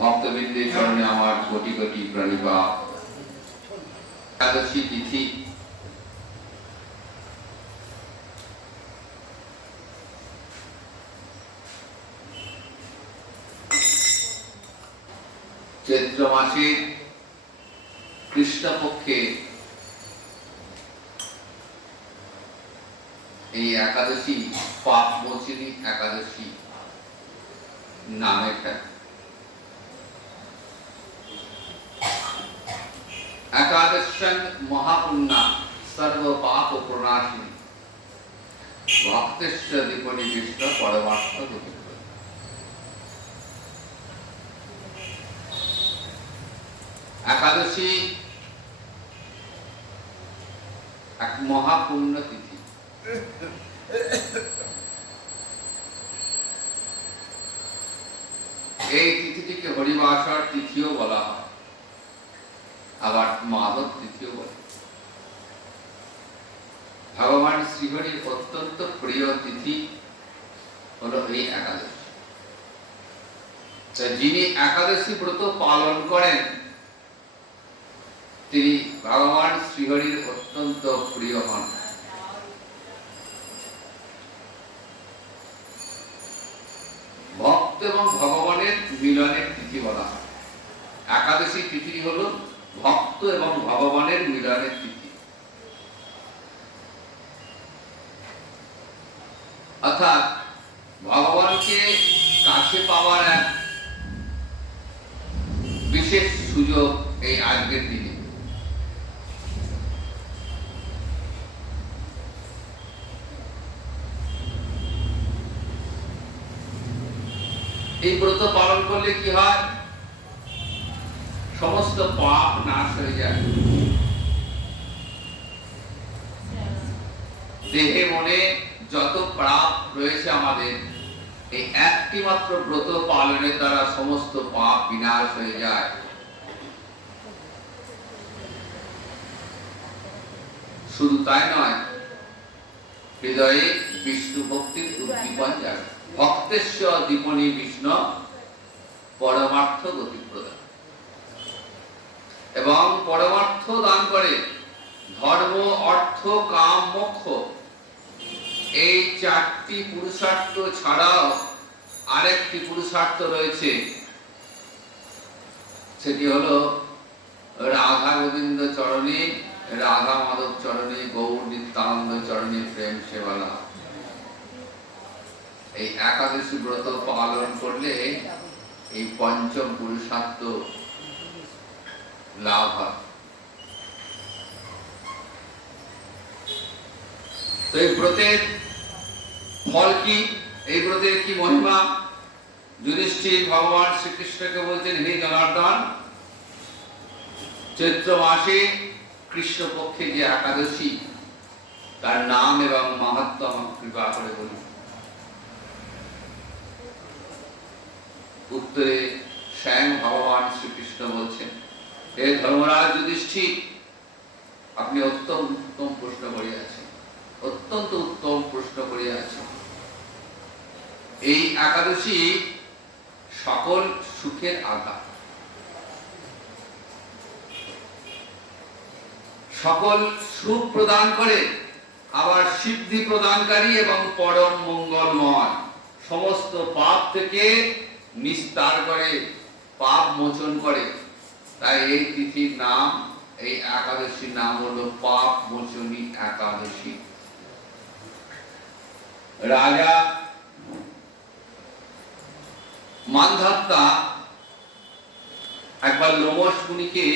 ভক্তবৃন্দের চরণে আমার কোটি কোটি প্রণিপাত। একাদশী তিথি চৈত্র মাসের কৃষ্ণপক্ষে এই একাদশী পাপমোচিনী একাদশী নামে থাকে। একাদশং মহাপুণ্যা সর্ব পাপ প্রণাশিনী ভক্তেশ্ব দীপনিবিষ্ট পরমার্থ গতি। একাদশী এক মহাপুণ্য তিথি। এই তিথিটিকে হরিবাসর তিথিও বলা হয়, আবার মাধব তিথিও বলে। ভগবান শ্রীহরির অত্যন্ত প্রিয় তিথি হলো এই একাদশী। যিনি একাদশী ব্রত পালন করেন তিনি ভগবান শ্রীহরির অত্যন্ত প্রিয় হন। ভক্ত এবং ভগবানের মিলনের তিথি বলা হয়। একাদশী তিথি হলো ভক্ত এবং ভগবানের মিলনের তিথি। অর্থাৎ ভগবানকে কাছে পাওয়ার এক বিশেষ সুযোগ এই আজকের দিনে। এই ব্রত পালন করলে কি হয়? সমস্ত পাপ নাশ হয়ে যায়। দেহে মনে যত পাপ রয়েছে আমাদের, এই একটি মাত্র ব্রত পালনের দ্বারা সমস্ত পাপ বিনাশ হয়ে যায়। শুধু তাই নয়, হৃদয়ে বিষ্ণু ভক্তির উদ্দীপন জাগে। ভক্তেশ্ব দীপনি বিষ্ণু পরমার্থ গতি প্রদান, এবং পরমার্থ দান করে। ধর্ম, অর্থ, কাম, মোক্ষ এই চারটি পুরুষার্থ ছাড়াও আরেকটি পুরুষার্থ রয়েছে, সেটি হলো রাধা গোবিন্দ চরণে, রাধা মাধব চরণে, গৌর নিত্যানন্দ চরণে প্রেম সেবা লাভ। এই একাদশী ব্রত পালন করলে এই পঞ্চম পুরুষার্থ লাভ হয়। তো এই ব্রতের ফল কি? এই ব্রতের কি মহিমা? যুধিষ্ঠির ভগবান শ্রীকৃষ্ণকে বলছেন, হে জনার্দন, চৈত্র মাসে কৃষ্ণপক্ষে যে একাদশী, তার নাম এবং মাহাত্ম্য আমাকে কৃপা করে বলুন। উত্তরে স্বয়ং ভগবান শ্রীকৃষ্ণ বলছেন, হে ধর্মরাজ যুধিষ্ঠির, আপনি উত্তম উত্তম প্রশ্ন করিয়াছেন, অত্যন্ত উত্তম প্রশ্ন করিয়াছেন। এই একাদশী সকল সুখের আধার, সকল সুখ প্রদান করে, আবার সিদ্ধি প্রদানকারী এবং পরম মঙ্গলময়। সমস্ত পাপ থেকে নিস্তার করে, পাপ মোচন করে। তাই এই তিথির নাম, এই একাদশীর নাম হলো পাপ মোচনী একাদশী। রাজা মান্ধাতা একবার লোমশ মুনিকে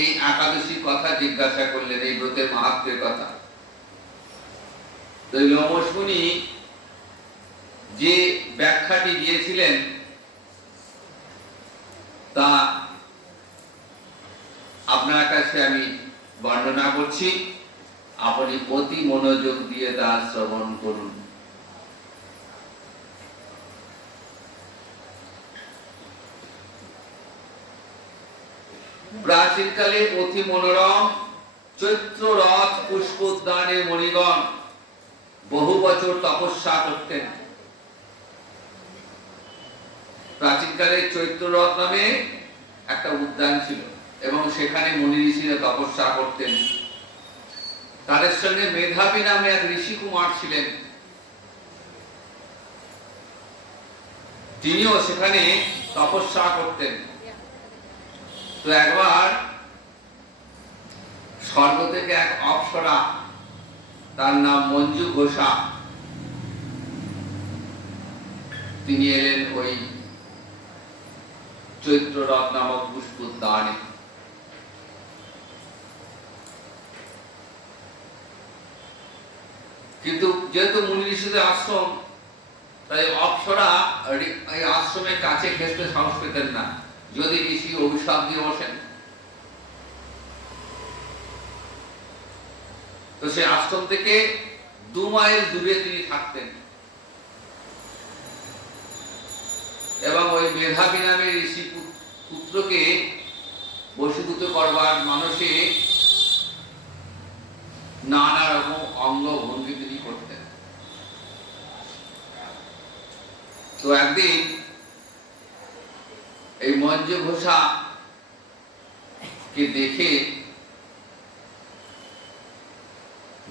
এই একাদশীর কথা জিজ্ঞাসা করলেন, এই ব্রতের মাহাত্ম্যের কথা। তো লোমশ মুনি যে ব্যাখ্যাটি দিয়েছিলেন তা আপনার কাছে আমি বর্ণনা করছি, আপনি অতি মনোযোগ দিয়ে তা শ্রবণ করুন। প্রাচীনকালে অতি মনোরম চৈত্র রথ পুষ্পোদ্যানে মণিগণ বহু বছর তপস্যা করতেন। প্রাচীন প্রাচীনকালে চৈত্ররথ নামে একটা উদ্যান ছিল এবং সেখানে মুনি ঋষিরা তপস্যা করতেন। তাদের সঙ্গে মেধাবী নামে এক ঋষি কুমার ছিলেন, তিনিও সেখানে তপস্যা করতেন। তো একবার স্বর্গ থেকে এক অপ্সরা, তার নাম মঞ্জু ঘোষা, তিনি এলেন ওই চৈত্ররথ নামক পুষ্পোদ্যানে। কিন্তু যেহেতু মুনি ঋষিদের আশ্রম, তাই অপ্সরা এই আশ্রমের কাছে ঘেঁষতে সাহস পেতেন না, যদি ঋষি অভিশাপ দিয়ে বসেন। তো সে আশ্রম থেকে 2 মাইল দূরে তিনি থাকতেন এবং ওই মেধাবী নামে ঋষি পুত্রকে বশীভূত করবার মানসে নানা রকম অঙ্গ ভঙ্গি তিনি করতেন। তো একদিন এই মঞ্জু ঘোষা কে দেখে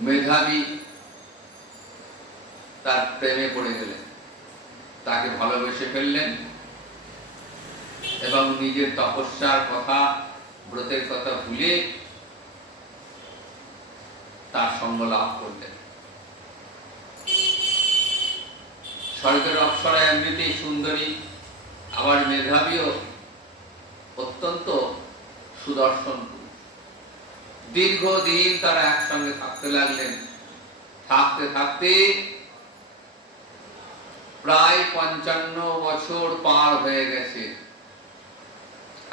মেধাবী তার প্রেমে পড়ে গেলেন, তাকে ভালোবেসে ফেললেন এবং নিজের তপস্যার কথা, ব্রতের কথা ভুলে তার সঙ্গ লাভ করলেন। স্বর্গের অপ্সরা এমনিতেই সুন্দরী, আবার মেধাবীও অত্যন্ত সুদর্শন। দীর্ঘদিন তারা একসঙ্গে থাকতে লাগলেন। থাকতে থাকতে প্রায় 55 বছর পার হয়ে গেছে।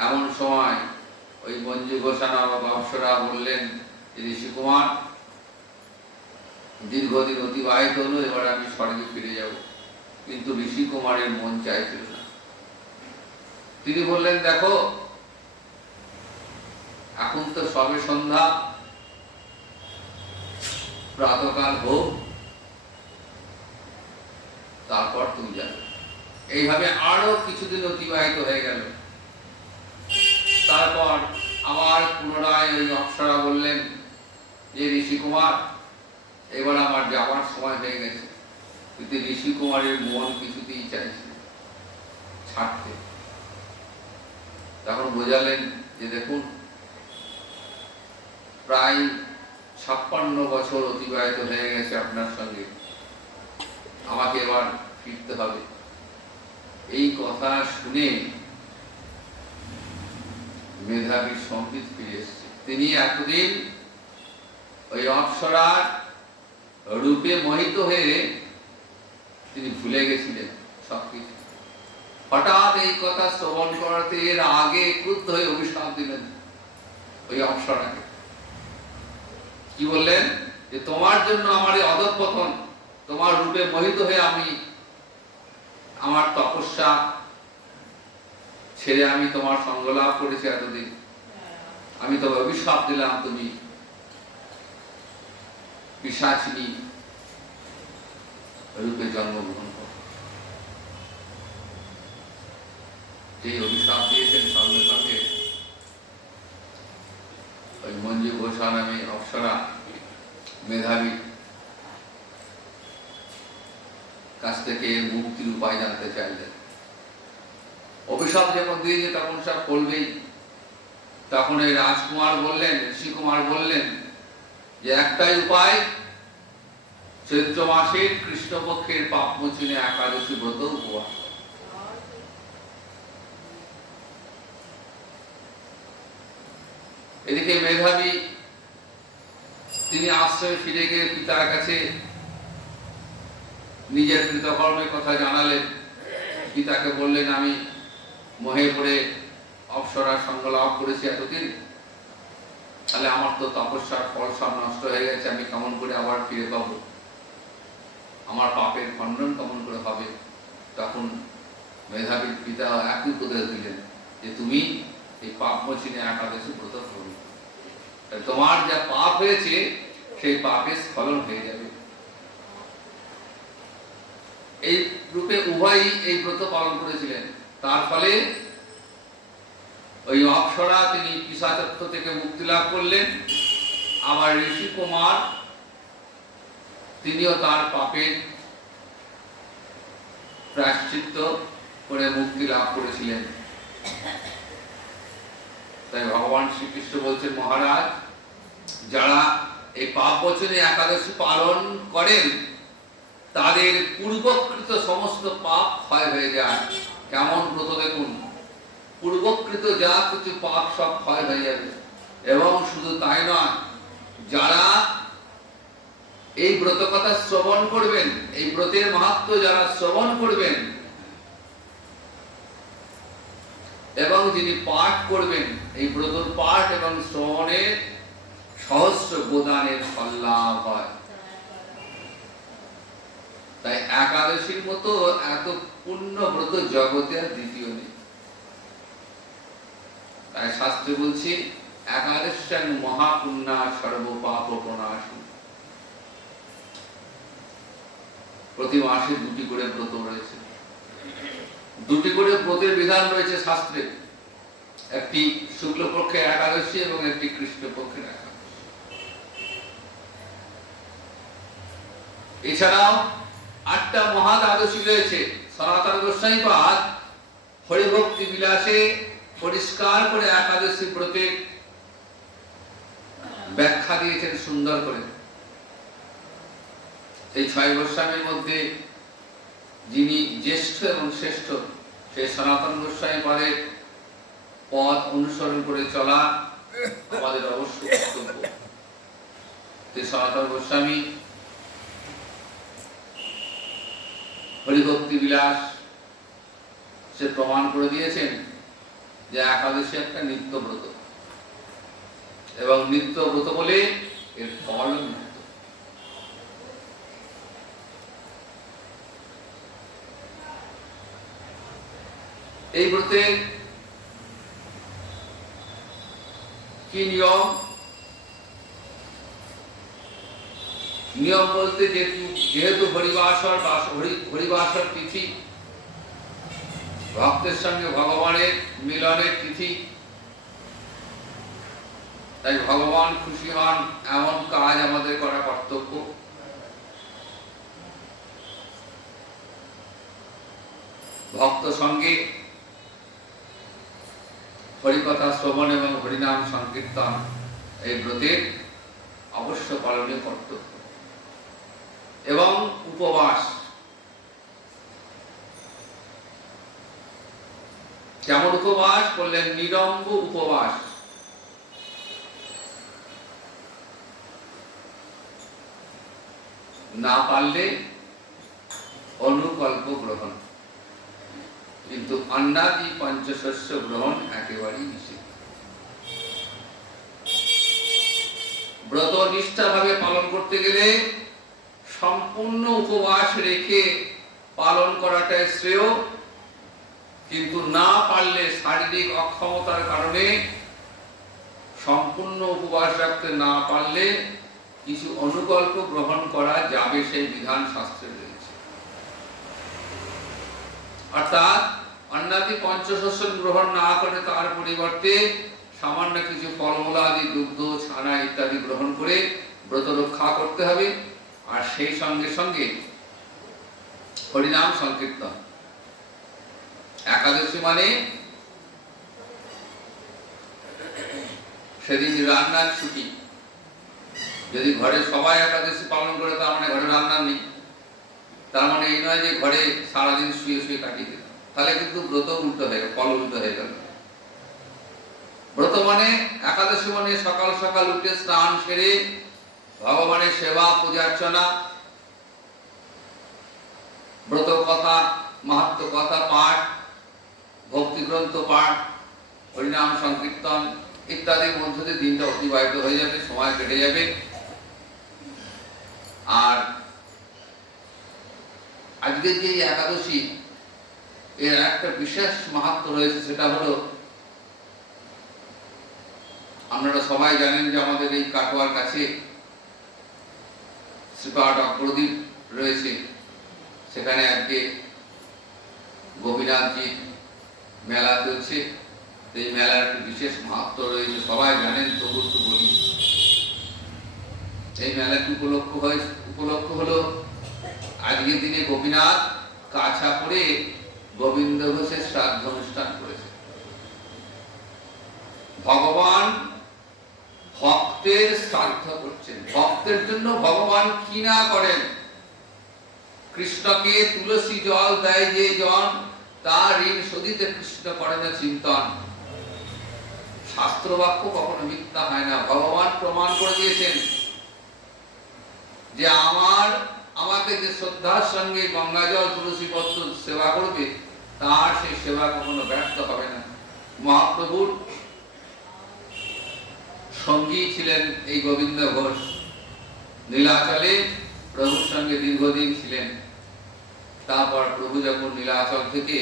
এমন সময় ওই মঞ্জু ঘোষা নামক অপ্সরা বললেন, ঋষি কুমার, দীর্ঘদিন অতিবাহিত হলো, এবার আমি স্বর্গে ফিরে যাব। কিন্তু ঋষি কুমারের মন চাইছিল না। তিনি বললেন, দেখো, এখন তো সবে সন্ধ্যা, প্রাতকাল হোক, তারপর তুমি যাবে। এইভাবে আরো কিছুদিন অতিবাহিত হয়ে গেল। তারপর আবার পুনরায় ওই অপ্সরা বললেন যে, ঋষি কুমার, এবার আমার যাওয়ার সময় হয়ে গেছে। কিন্তু ঋষি কুমারের মন কিছুতেই চাইছে ছাড়তে। তখন বোঝালেন যে, দেখুন, প্রায় 56 বছর অতিবাহিত হয়ে গেছে আপনার সঙ্গে, আমাকে এবার ফিরতে হবে। এই কথা শুনে মেধাবীর সঙ্গীত ফিরে এসেছে। তিনি এতদিন ওই অপ্সরার রূপে মোহিত হয়ে তিনি ভুলে গেছিলেন সবকিছু। হঠাৎ এই কথা শ্রবণ করাতে এর আগে ক্রুদ্ধ হয়ে অভিশাপ দিলেন ওই অপ্সরাকে। কি বললেন? যে তোমার জন্য আমার এই অধঃপতন, তোমার রূপে মোহিত হয়ে আমি আমার তপস্যা ছেড়ে আমি তোমার সঙ্গ লাভ করেছি এতদিন, আমি তবে অভিশাপ দিলাম তুমি পিশাচিনী রূপে জন্মগ্রহণ করো। যে অভিশাপ দিয়েছেন, সঙ্গে সঙ্গে ওই মঞ্জু ঘোষা নামে অপ্সরা মেধাবী কাছ থেকে মুক্তির উপায় জানতে চাইলেন। অভিশাপ যখন দিয়েছে তখন সব করবেই। তখন এই রাজকুমার বললেন, ঋষি কুমার বললেন যে একটাই উপায়, চৈত্র মাসের কৃষ্ণপক্ষের পাপমোচনে একাদশী ব্রত উপবাস। এদিকে মেধাবী তিনি আশ্রমে ফিরে গিয়ে পিতার কাছে নিজের কৃতকর্মের কথা জানালেন। পিতাকে বললেন, আমি মোহে পড়ে অপ্সরার সঙ্গ লাভ করেছি এতদিন, তাহলে আমার তো তপস্যার ফল সব নষ্ট হয়ে গেছে, আমি কেমন করে আবার ফিরে পাবো? আমার পাপের খণ্ডন কেমন করে হবে? তখন মেধাবীর পিতা একই উপদেশ দিলেন যে তুমি এই পাপমোচনে একাদশী ব্রত করবে, তোমার যা পাপ হয়েছে সেই পাপের স্খলন হয়ে যাবে। এই রূপে উভয়ই এই ব্রত পালন করেছিলেন। তার ফলে ওই অপ্সরা তিনি পিশাচত্ব থেকে মুক্তি লাভ করলেন। আবার ঋষি কুমার তিনিও তার পাপের প্রায়শ্চিত্ত করে মুক্তি লাভ করেছিলেন। তাই ভগবান শ্রীকৃষ্ণ বলছেন, মহারাজ, যারা এই পাপ বচনে একাদশী পালন করেন তাদের পূর্বকৃত সমস্ত পাপ ক্ষয় হয়ে যায়। কেমন ব্রত দেখুন, পূর্বকৃত যা কিছু পাপ সব ক্ষয় হয়ে যাবে। এবং শুধু তাই নয়, যারা এই ব্রত কথা শ্রবণ করবেন, এই ব্রতের মাহাত্ম্য যারা শ্রবণ করবেন এবং যিনি পাঠ করবেন, এই ব্রতর পাঠ এবং শ্রবণে সহস্র গোদানের ফল লাভ হয়। তাই একাদশীর মতো এত পুণ্য ব্রত জগতে আর দ্বিতীয় নেই। তাই শাস্ত্রে বলছি, একাদশ্যাং মহাপুণ্যা সর্বপাপ প্রণাশী। প্রতি মাসে 2টি করে ব্রত রয়েছে, 2টি করে ব্রতের বিধান রয়েছে শাস্ত্রে। একটি শুক্লপক্ষের একাদশী এবং একটি কৃষ্ণপক্ষের একাদশী। এছাড়াও 8টা মহাদ্বাদশী রয়েছে। সনাতন গোস্বামীপাদ হরিভক্তি বিলাসে পরিষ্কার করে একাদশী ব্রতের ব্যাখ্যা দিয়েছেন সুন্দর করে। এই 6 গোস্বামীর মধ্যে যিনি জ্যেষ্ঠ এবং শ্রেষ্ঠ, সেই সনাতন গোস্বামীপাদের পথ অনুসরণ করে চলা আমাদের অবশ্য কর্তব্য। সনাতন গোস্বামী হরিভক্তি বিলাস সে প্রমাণ করে দিয়েছেন যে একাদশী একটা নিত্য ব্রত, এবং নিত্য ব্রত বলে এর ফল নিত্য। এই ব্রতে কি নিয়ম? নিয়ম বলতে যেহেতু হরিবাসর তিথি, ভক্তের সঙ্গে ভগবানের মিলনের তিথি, তাই ভগবান খুশি হন এমন কাজ আমাদের করা কর্তব্য। ভক্ত সঙ্গে হরিকথা শ্রবণ এবং হরিনাম সংকীর্তন এই ব্রতের অবশ্য পালনীয় কর্তব্য। এবং উপবাস, কেমন উপবাস করলেন? নিরম্ব উপবাস। না পারলে অনুকল্প গ্রহণ, কিন্তু অন্নাদি পঞ্চশস্য গ্রহণ একেবারেই নিষিদ্ধ। ব্রত নিষ্ঠাভাবে পালন করতে গেলে সম্পূর্ণ উপবাস রেখে পালন করাটাই শ্রেয়, কিন্তু না পারলে শারীরিক অক্ষমতার কারণে সম্পূর্ণ উপবাস রাখতে না পারলে কিছু অনুকল্প গ্রহণ করা যাবে, সেই বিধান শাস্ত্রে রয়েছে। অর্থাৎ অন্নাদি পঞ্চশস্য গ্রহণ না করে তার পরিবর্তে সামান্য কিছু ফলমূলাদি, দুগ্ধ, ছানা ইত্যাদি গ্রহণ করে ব্রত রক্ষা করতে হবে। আর সেই সঙ্গে সঙ্গে হরিনাম সংকীর্তন। একাদশী মানে সেদিন রান্নার ছুটি। যদি ঘরে সবাই একাদশী পালন করে তার মানে ঘরে রান্না নেই, তার মানে এই নয় যে ঘরে সারাদিন শুয়ে শুয়ে কাটিয়ে দিল, তাহলে কিন্তু ব্রত উল্টো হয়ে গেল, ফল উল্টো হয়ে গেল। ব্রত মানে একাদশী মানে সকাল সকাল উঠে স্নান সেরে ভগবানের সেবা পূজার্চনা, ব্রত কথা মাহাত্ম্য কথা পাঠ, ভক্তি গ্রন্থ পাঠ, হরিনাম সংকীর্তন ইত্যাদির মধ্য দিয়ে দিনটা অতিবাহিত হয়ে যাবে, সময় কেটে যাবে। আর আজকের যে একাদশী, এর একটা বিশেষ মাহাত্ম্য রয়েছে, সেটা হলো আপনারা সবাই জানেন যে আমাদের এই কাটোয়ার কাছে শ্রীপাঠ অগ্রদীপ রয়েছে। সেখানে আজকে গোপীনাথজি মেলা চলছে। এই মেলার বিশেষ মাহাত্ম রয়েছে, সবাই জানেন, তবু একটু বলি। এই মেলাটি উপলক্ষ হলো আজকের দিনে গোপীনাথ কাছা পরে গোবিন্দ ঘোষের শ্রাদ্ধ অনুষ্ঠান করেছে। ভগবান ভক্তের শ্রাদ্ধ করছেন। ভক্তের জন্য ভগবান কি না করেন। কৃষ্ণকে তুলসী জল দেয় যে জন, তার ঋণ শোধিতে কৃষ্ণ করে না চিন্তন। শাস্ত্র বাক্য কখনো মিথ্যা হয় না। ভগবান প্রমাণ করে দিয়েছেন যে আমাকে যে শ্রদ্ধার সঙ্গে গঙ্গা জল তুলসী পত্র সেবা করবে, তার সেই সেবা কখনো ব্যর্থ হবে না। মহাপ্রভুর সঙ্গী ছিলেন এই গোবিন্দ ঘোষ। নীলাচলে প্রভুর সঙ্গে দীর্ঘদিন ছিলেন। তারপর প্রভু যখন নীলাচল থেকে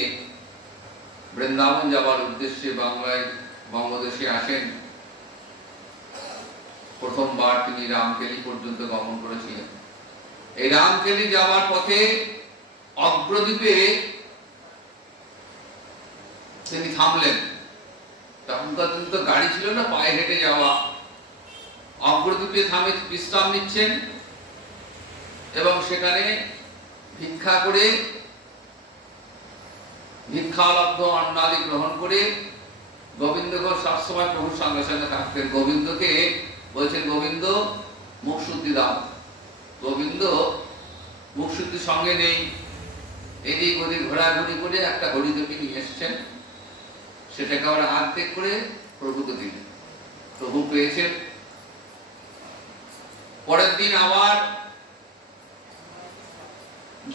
বৃন্দাবন যাবার উদ্দেশ্যে বঙ্গদেশে আসেন, প্রথমবার তিনি রামকেলি পর্যন্ত গমন করেছিলেন। এই রামকেলি যাওয়ার পথে অগ্রদ্বীপে তিনি থামলেন। তখনকার দিন তো গাড়ি ছিল না, পায়ে হেঁটে যাওয়া। অগ্রদ্বীপে থামে বিশ্রাম নিচ্ছেন এবং সেখানে ভিক্ষা করে, ভিক্ষালব্ধ অন্নাদি গ্রহণ করে গোবিন্দ ঘোষ সবসময় প্রভুর সঙ্গে সঙ্গে থাকতেন। গোবিন্দকে বলছেন, গোবিন্দ মুখ শুদ্ধি দাও। গোবিন্দ মুখ শুদ্ধি সঙ্গে নেই, এদিক ওদিক ঘোরাঘুরি করে একটা হরিদকে নিয়ে এসছেন। সেটাকে আবার আর্ধেক করে প্রভুকে দিলেন। প্রভু পেয়েছেন। পরের দিন আবার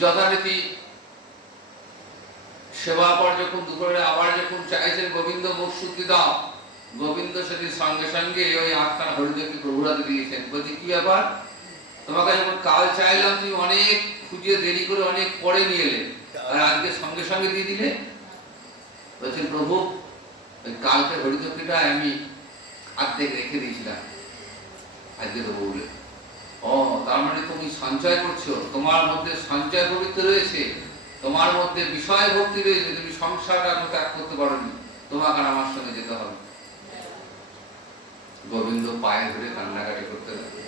যথারীতি সেবা পর যখন দুপুরে আবার যখন চাইছেন গোবিন্দ মুখ শুদ্ধি দাও, গোবিন্দ সেটির সঙ্গে সঙ্গে ওই আটখানা হরিদকে প্রভুর হাতে দিয়েছেন। বলছি, কি ব্যাপার, তোমাকে যখন কাল চাইলাম তুমি অনেক খুঁজিয়ে দেরি করে অনেক পরে নিয়ে এলে, আর আজকে সঙ্গে সঙ্গে দিয়ে দিলে? বলছেন, প্রভু ওই কালকে হরিদক্ষিটা আমি অর্ধেক রেখে দিয়েছিলাম, আজকে দেবো বলে। ও, তার মানে তুমি সঞ্চয় করছো, তোমার মধ্যে সঞ্চয় প্রবৃত্তি রয়েছে, তোমার মধ্যে বিষয় ভক্তি রয়েছে, তুমি সংসারটা ত্যাগ করতে পারোনি, তোমাকে আমার সঙ্গে যেতে হবে। গোবিন্দ পায়ে ধরে কান্নাকাটি করতে লাগে,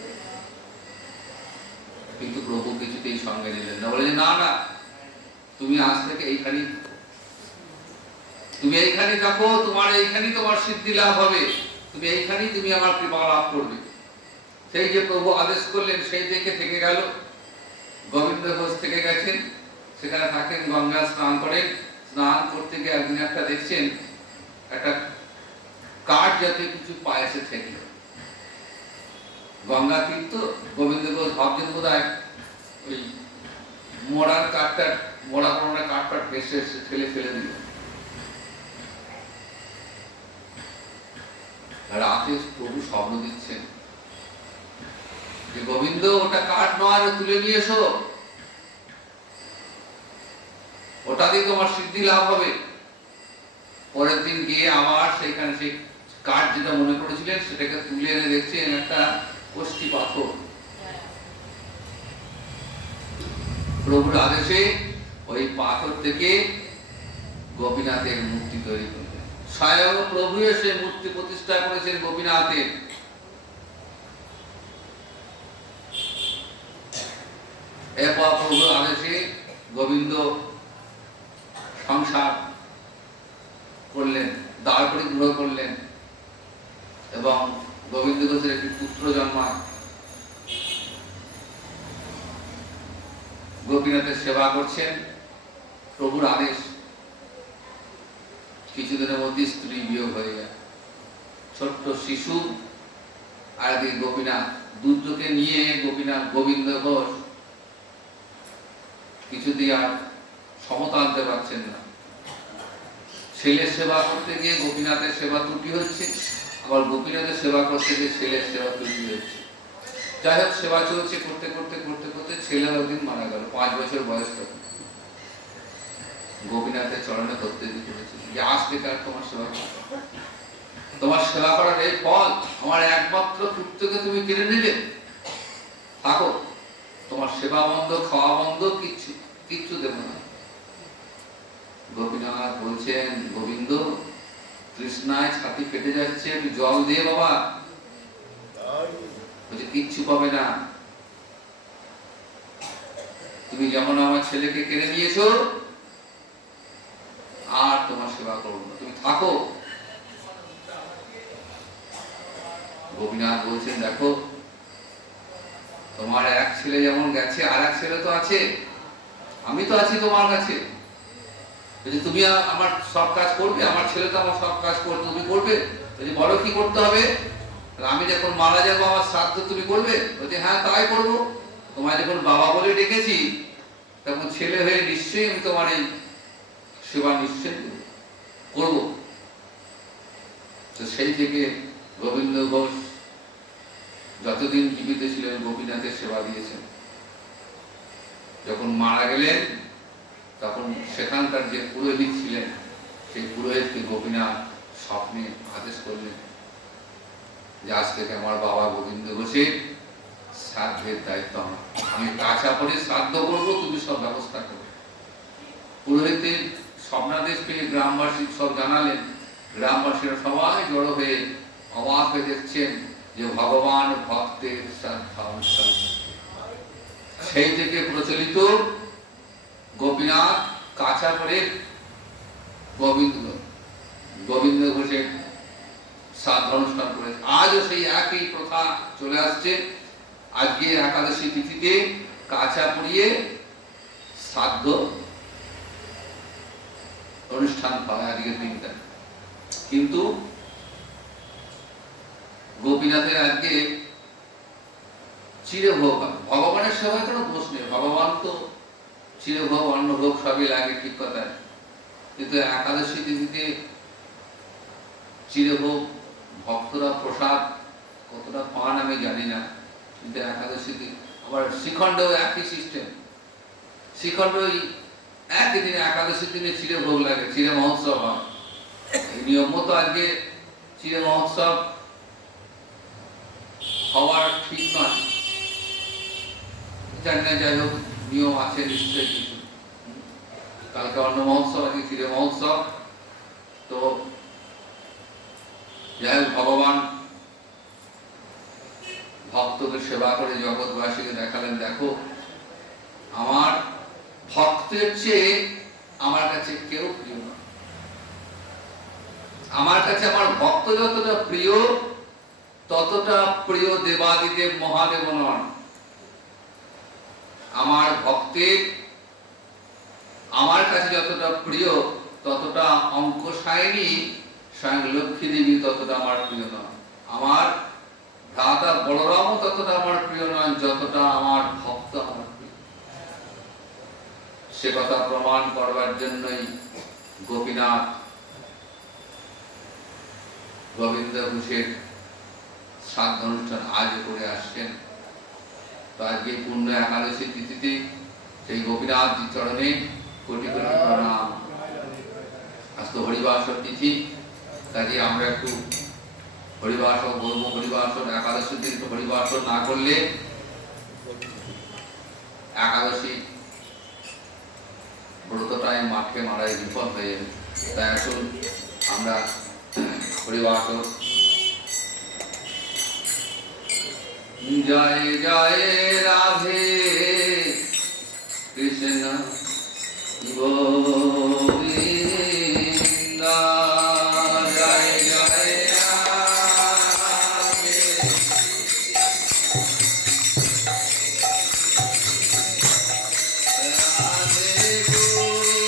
কিন্তু প্রভু কিছুতেই সঙ্গে নিলেন না। বলে, না না, তুমি আজ থেকে এইখানেই, তুমি এইখানেই থাকো, তোমার এইখানেই তোমার সিদ্ধি লাভ হবে, তুমি এইখানেই তুমি আমার কৃপা লাভ করবে। সেই যে প্রভু আদেশ করলেন, সেই দেখে থেকে গেল। গোবিন্দ ঘোষ থেকে গেছেন, সেখানে থাকেন, গঙ্গা স্নান করেন। স্নান করতে গিয়ে একদিন একটা দেখছেন, একটা কাঠ জাতীয় কিছু পায়েসে ঠেকল। গঙ্গা তীর্থ, গোবিন্দ ঘোষ ভাবছেন বোধহয় ওই মোড়ার কাঠটা, মোড়া কোনো কাঠটা ভেসে ফেলে দিল। রাতে প্রভু স্বপ্ন দিচ্ছেন যে, গোবিন্দ ওটা কাঠ নয়, তুলে নিয়ে এসো, ওটা দিয়ে তোমার সিদ্ধি লাভ হবে। পরের দিন গিয়ে আবার সেখানে সেই কাঠ যেটা মনে করেছিলেন সেটাকে তুলে এনে দেখছেন একটা কষ্টি পাথর। প্রভুর আদেশে ওই পাথর থেকে গোপীনাথের মূর্তি তৈরি করলেন। স্বয়ং প্রভু এসে মূর্তি প্রতিষ্ঠা করেছেন গোপীনাথের। এরপর প্রভুর আদেশে গোবিন্দ সংসার করলেন, তারপরে গ্রহ করলেন এবং গোবিন্দ ঘোষের একটি পুত্র জন্মায়। গোপীনাথের সেবা করছেন, প্রভুর আদেশ। কিছুদিনের মধ্যে স্ত্রী বিয়োগ হয়ে যায়। ছোট্ট শিশু আর একদিকে গোপীনাথ, দুটোকে নিয়ে গোবিন্দ ঘোষ কিছুতেই আর সমতা আনতে পারছেন না। ছেলের সেবা করতে গিয়ে গোপীনাথের সেবা ত্রুটি হচ্ছে, আবার গোপীনাথের সেবা করতে গিয়ে ছেলের সেবা ত্রুটি হচ্ছে। যাই হোক, সেবা চলছে, করতে করতে করতে করতে ছেলে একদিন মারা গেল, 5 বছর বয়স তখন। গোপীনাথের চরণে ধরতে দিতে হয়েছে যে, আজ থেকে আর তোমার সেবা করো, তোমার সেবা করার এই ফল, আমার একমাত্র পুত্রকে তুমি কেড়ে নিলে, থাকো, তোমার সেবা বন্ধ, খাওয়া বন্ধ, কিচ্ছু দেব না। গোপীনাথ বলছেন, গোবিন্দ তৃষ্ণায় ছাতি ফেটে যাচ্ছে, একটু জল দে বাবা। বলছে কিচ্ছু পাবে না, তুমি যেমন আমার ছেলেকে কেড়ে নিয়েছো আর তোমার সেবা করবো না, তুমি থাকো। গোপীনাথ বলছেন, দেখো তোমার এক ছেলে যেমন গেছে, আর এক ছেলে তো আছে, আমি তো আছি তোমার কাছে। তুমি আমার সব কাজ করবে, আমার ছেলে তো আমার সব কাজ করবে, তুমি করবে। বলো কি করতে হবে? আমি যখন মারা যাবো আমার শ্রাদ্ধ তুমি করবে? বলছে হ্যাঁ তাই করবো। তোমায় যখন বাবা বলে ডেকেছি তখন ছেলে হয়ে নিশ্চয়ই আমি তোমার এই সেবা নিশ্চয়ই করবো। তো সেই থেকে গোবিন্দ ঘোষ যতদিন জীবিত ছিলেন গোপীনাথের সেবা দিয়েছেন। যখন মারা গেলেন তখন সেখানকার যে পুরোহিত ছিলেন সেই পুরোহিতকে গোপীনাথ স্বপ্নে আদেশ করলেন যে আজ থেকে আমার বাবা গোবিন্দ ঘোষের শ্রাদ্ধের দায়িত্ব আমার, আমি কাছা পরে শ্রাদ্ধ করবো, তুমি সব ব্যবস্থা করবে। পুরোহিতের স্বপ্নাদেশ পেয়ে গ্রামবাসী সব জানালেন। গ্রামবাসীরা সবাই জড়ো হয়ে অবাক হয়ে দেখছেন যে ভগবান ভক্তের শ্রদ্ধা অনুষ্ঠান। সেই থেকে প্রচলিত গোপীনাথ কাছা পরে গোবিন্দ ঘোষের শ্রাদ্ধ অনুষ্ঠান করেছে। আজও সেই একই প্রথা চলে আসছে। আজকে একাদশী তিথিতে কাছা পরিয়ে শ্রাদ্ধ অনুষ্ঠান হয় আজকের দিনটা। কিন্তু গোপীনাথের আজকে চিরভোগ, ভগবানের সেবায় কোনো দোষ নেই, ভগবান তো চিরভোগ অন্নভোগ সবই লাগে, ঠিক কথা। কিন্তু একাদশী তিথিতে চিরভোগ ভক্তরা প্রসাদ কতটা পান আমি জানি না, কিন্তু একাদশীতে আবার শ্রীখণ্ডও একই সিস্টেম। শ্রীখণ্ড একই দিনে একাদশীর দিনে চিরভোগ লাগে, চির মহোৎসব হয়। এই নিয়ম মতো আজকে চির মহোৎসব হওয়ার ঠিক নয়, জানি না, যাই হোক নিয়ম আছে নিশ্চয়ই কিছু। কালকে অন্ন মহোৎসব, আজকে চির মহোৎসব। তো যাই হোক ভগবান ভক্তকে সেবা করে জগৎবাসীকে দেখালেন, দেখো আমার ভক্তের চেয়ে আমার কাছে কেউ প্রিয় নয়। আমার কাছে আমার ভক্ত যতটা প্রিয় ততটা প্রিয় দেবাদিদেব মহাদেব নন। আমার ভক্তের আমার কাছে যতটা প্রিয় ততটা অঙ্ক সায়নী স্বয়ং লক্ষ্মী দেবী ততটা আমার প্রিয় নয়। আমার ভ্রাতা বলরামও ততটা আমার প্রিয় নয় যতটা আমার ভক্ত আমার প্রিয়। সে কথা প্রমাণ করবার জন্যই গোপীনাথ গোবিন্দ ঘোষের শ্রাদ্ধ অনুষ্ঠান আজ করে আসছেন। তো আজকে পূর্ণ একাদশী তিথিতে সেই গোপীনাথ চরণে কোটি কোটি প্রণাম। আজ তো হরিবাসর তিথি, কাজে আমরা একটু হরিবাসর বলবো। হরিবাসর একাদশীর দিন তো হরিবাসর না করলে একাদশী ব্রতটাই মাঠে মারাই বিপদ হয়ে যাবে। তাই আসুন আমরা হরিবাসর জয় জয় রাধে কৃষ্ণ গোবিন্দ, জয় জয় রাধে রাধে গোবিন্দ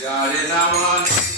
যারে না মানে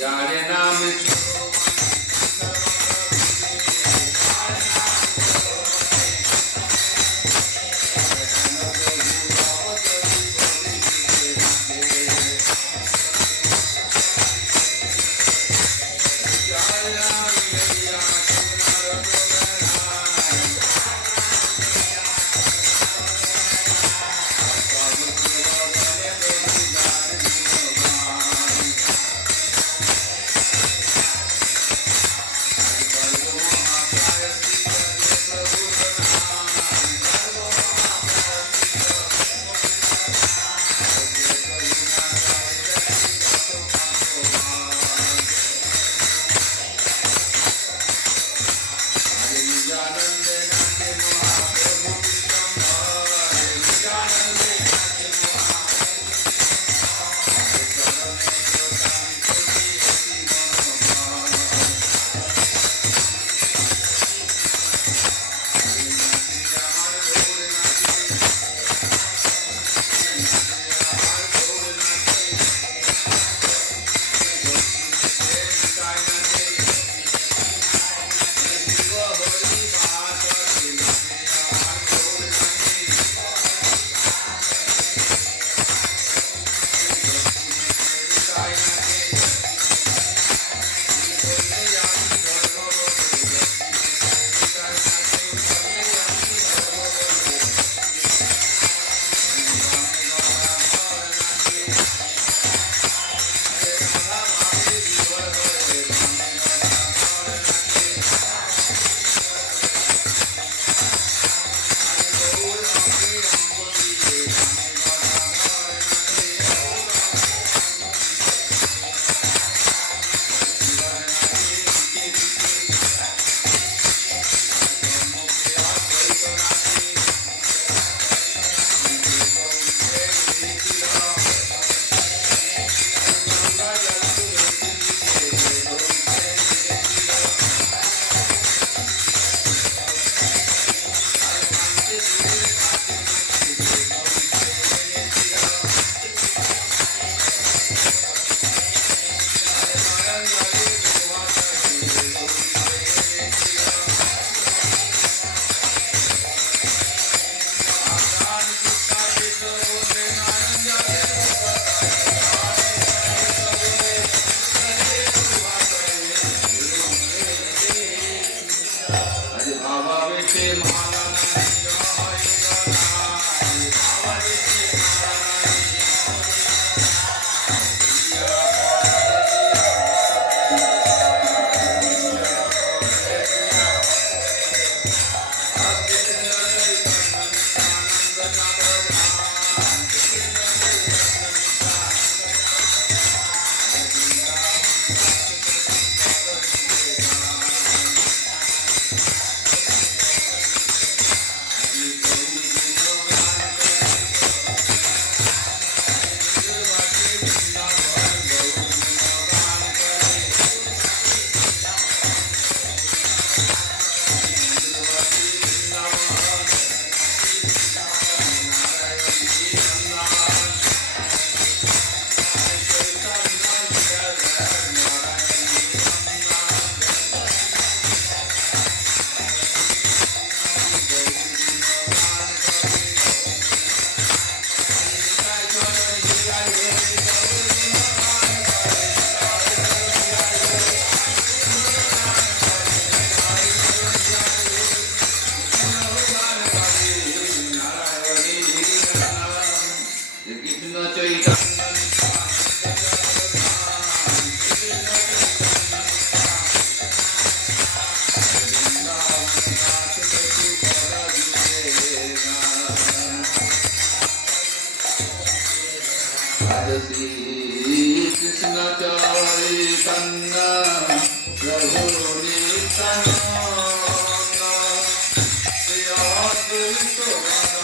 যারে নাম দেশে মালা নাই জয় গণাই, বাবা দেশে মালা নাই Krishna Chaitanya Prabhu Nityananda Shri Advaita